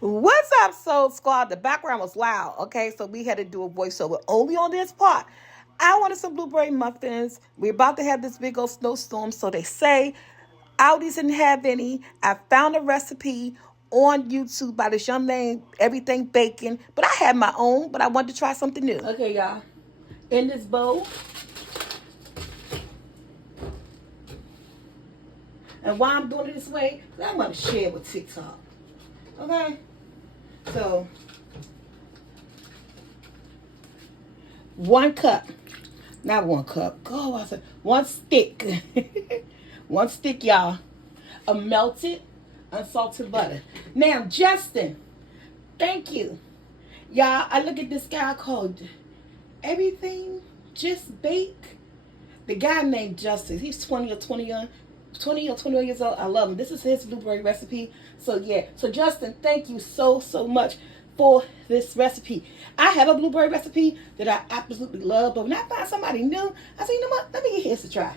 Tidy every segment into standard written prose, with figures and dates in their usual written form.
What's up, Soul Squad? The background was loud, okay? So we had to do a voiceover only on this part. I wanted some blueberry muffins. We're about to have this big old snowstorm, so they say. Aldi's didn't have any. I found a recipe on YouTube by this young lady, Everything Bacon. But I had my own, but I wanted to try something new. Okay, y'all. In this bowl. And why I'm doing it this way, I'm going to share with TikTok. Okay? So, 1 cup. Not 1 cup. Oh, I said 1 stick. 1 stick, y'all, of melted, unsalted butter. Now, Justin, thank you. Y'all, I look at this guy called Everything Just Bake. The guy named Justin. He's 20 or 21 years old. I love him. This is his blueberry recipe. So, yeah. So, Justin, thank you so much for this recipe. I have a blueberry recipe that I absolutely love, but when I find somebody new, I say, you know what? Let me get his to try.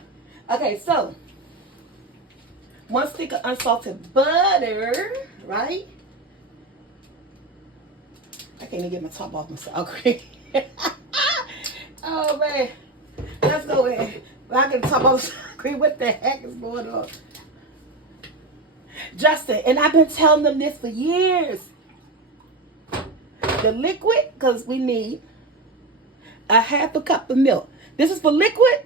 Okay, so 1 stick of unsalted butter, right? I can't even get my top off my sour cream. Oh, man. Let's go in. When I get the top off the sour cream, what the heck is going on? Justin, and I've been telling them this for years. The liquid, because we need a 1/2 cup of milk. This is for liquid.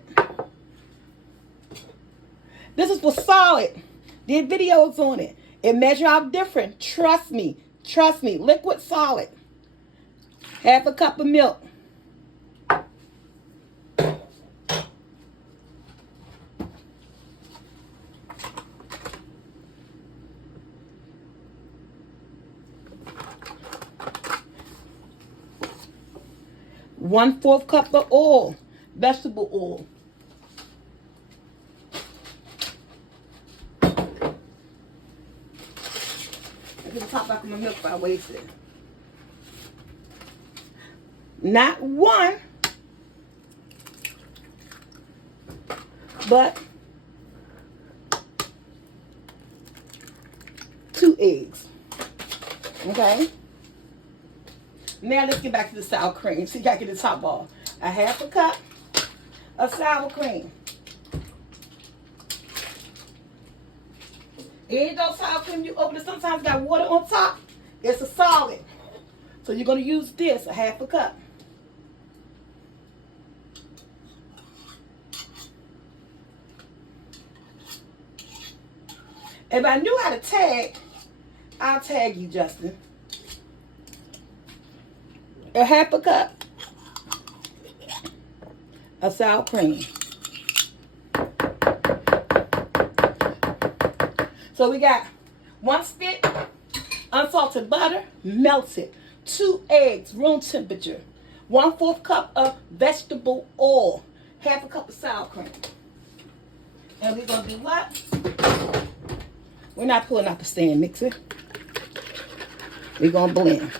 This is for solid. Did videos on it. It measure out different. Trust me. Trust me. Liquid, solid. 1/2 cup of milk. One-4 cup of oil. Vegetable oil. I get the top back of my milk if I waste it. Not 1, but 2 eggs. Okay? Now let's get back to the sour cream. See if I can get the top off. A 1/2 cup of sour cream. It ain't no sour cream you open it. Sometimes got water on top. It's a solid. So you're going to use this, a 1/2 cup. If I knew how to tag, I'll tag you, Justin. A 1/2 cup of sour cream. So we got 1 stick unsalted butter, melted. 2 eggs, room temperature. 1/4 cup of vegetable oil. 1/2 cup of sour cream. And we're going to do what? We're not pulling out the stand mixer. We're going to blend.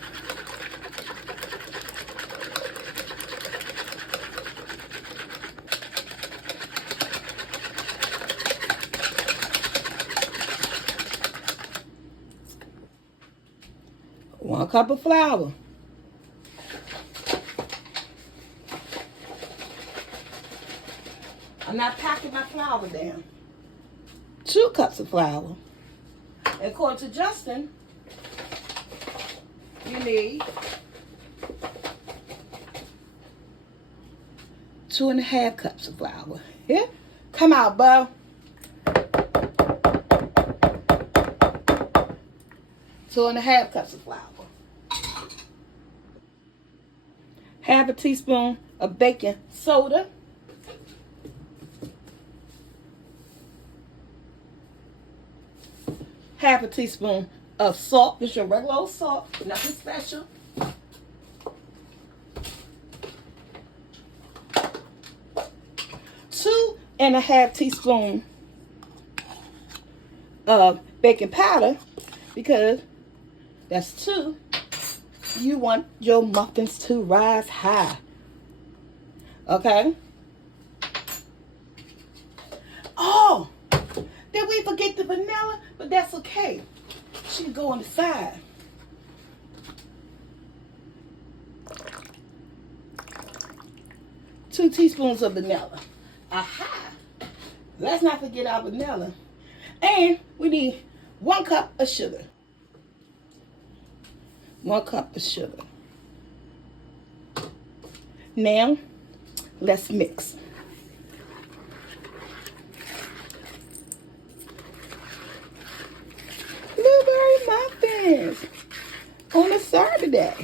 One cup of flour. I'm not packing my flour down. 2 cups of flour. According to Justin, you need 2.5 cups of flour. Yeah? Come out, Bo. 2.5 cups of flour. 1/2 teaspoon of baking soda. 1/2 teaspoon of salt. This is your regular old salt, nothing special. 2.5 teaspoons of baking powder, because that's 2. You want your muffins to rise high. Okay? Oh, did we forget the vanilla? But that's okay. She can go on the side. 2 teaspoons of vanilla. Aha! Let's not forget our vanilla. And we need 1 cup of sugar. 1 cup of sugar. Now, let's mix. Blueberry muffins on a Saturday.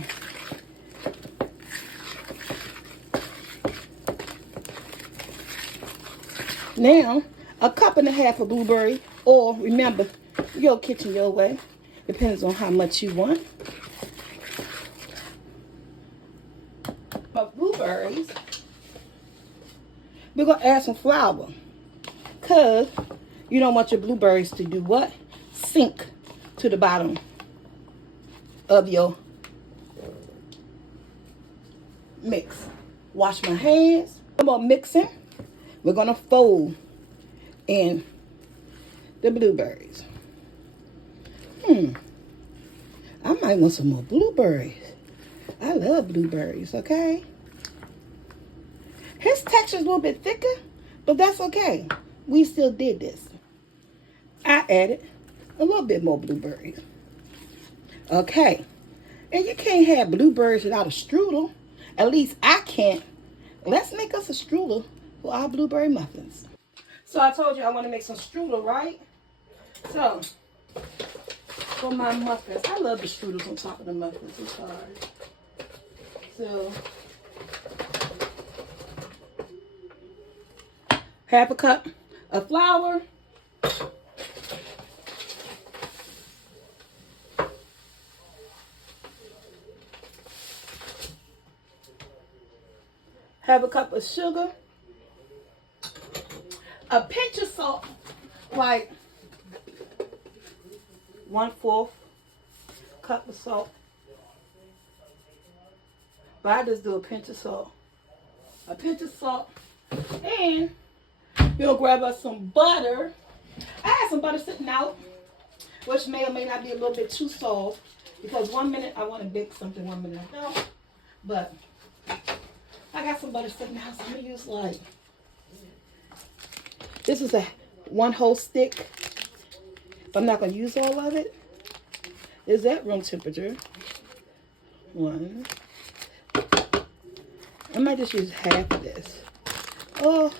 Now, 1.5 cups of blueberry, or remember, your kitchen your way. Depends on how much you want. Of blueberries, we're going to add some flour. Because you don't want your blueberries to do what? Sink to the bottom of your mix. Wash my hands. No more mixing. We're going to fold in the blueberries. I might want some more blueberries. I love blueberries, okay? His texture is a little bit thicker, but that's okay. We still did this. I added a little bit more blueberries. Okay. And you can't have blueberries without a strudel. At least I can't. Let's make us a strudel for our blueberry muffins. So I told you I want to make some strudel, right? So, for my muffins, I love the strudels on top of the muffins. I'm sorry. So, 1/2 cup of flour. 1/2 cup of sugar. A pinch of salt, like 1/4 cup of salt. But I just do a pinch of salt. A pinch of salt. And we'll grab us some butter. I have some butter sitting out, which may or may not be a little bit too soft. Because 1 minute I want to bake something, 1 minute I don't. But I got some butter sitting out, so I'm going to use like, this is a 1 whole stick. But I'm not going to use all of it. Is at room temperature. 1. I might just use half of this. Oh.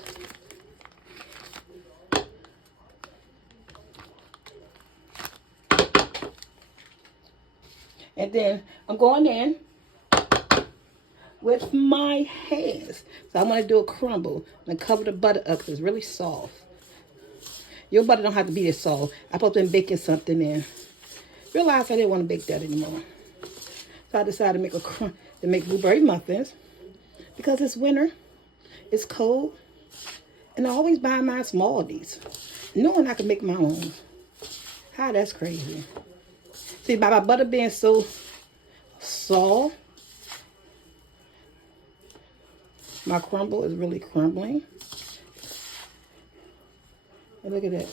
And then I'm going in with my hands. So I'm going to do a crumble and cover the butter up because it's really soft. Your butter don't have to be this soft. I put in baking something in. Realized I didn't want to bake that anymore. So I decided to make blueberry muffins because it's winter, it's cold, and I always buy mine small these, knowing I can make my own. How that's crazy. See, by my butter being so soft, my crumble is really crumbling. And look at that.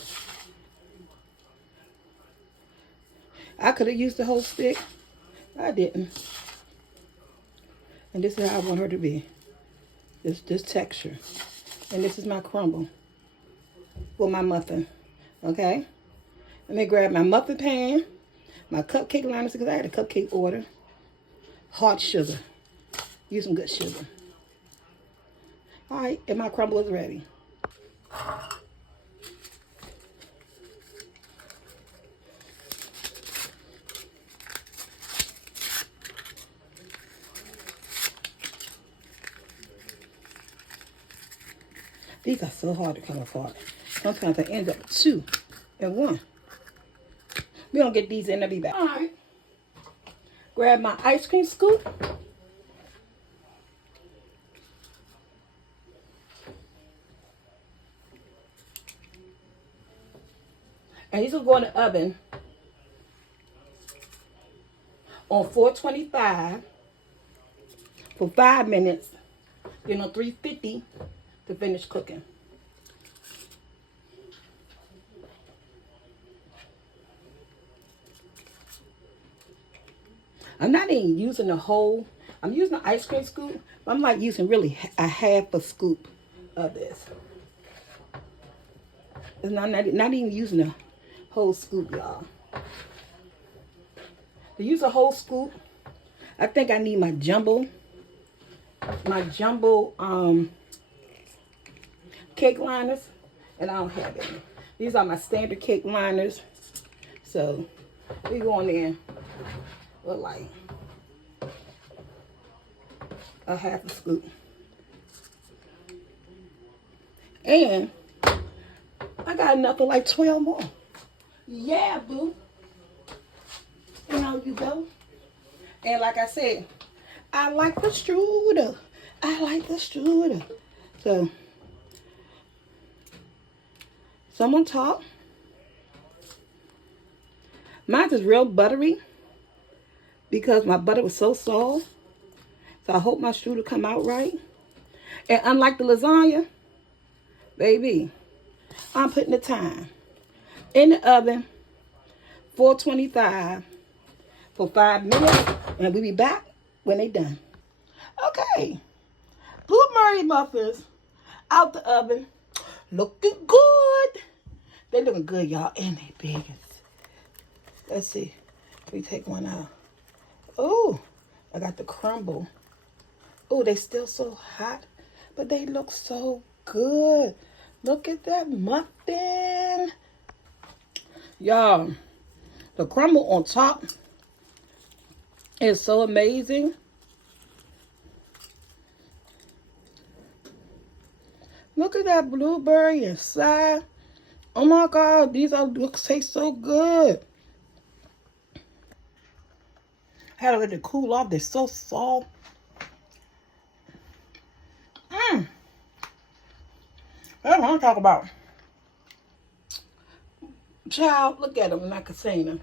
I could have used the whole stick. I didn't. And this is how I want her to be. This texture. And this is my crumble for my muffin. Okay? Let me grab my muffin pan, my cupcake liners, because I had a cupcake order. Hard sugar. Use some good sugar. All right, and my crumble is ready. These are so hard to come apart. Sometimes I end up 2 and 1. We're going to get these in and be back. All right. Grab my ice cream scoop. And these will go in the oven on 425 for 5 minutes. Then on 350 to finish cooking. I'm not even using the whole. I'm using an ice cream scoop, but I'm like using really a half a scoop of this. It's not even using a whole scoop, y'all. To use a whole scoop, I think I need my jumbo cake liners, and I don't have any. These are my standard cake liners. So we go in there with like a half a scoop. And I got enough for like 12 more. Yeah, boo. And how you go. And like I said, I like the strudel. I like the strudel. So, someone talk. Mine is real buttery because my butter was so soft. So I hope my strudel come out right. And unlike the lasagna, baby, I'm putting the time in the oven, 425 for 5 minutes, and we'll be back when they done. Okay, blueberry muffins out the oven, looking good. They looking good, y'all, and they big. Let's see, we take one out. Oh, I got the crumble. Oh, they still so hot, but they look so good. Look at that muffin. Y'all, the crumble on top is so amazing. Look at that blueberry inside. Oh my God, these taste so good. I had to let it cool off. They're so soft. That's what I'm talking about. Child, look at them in that container.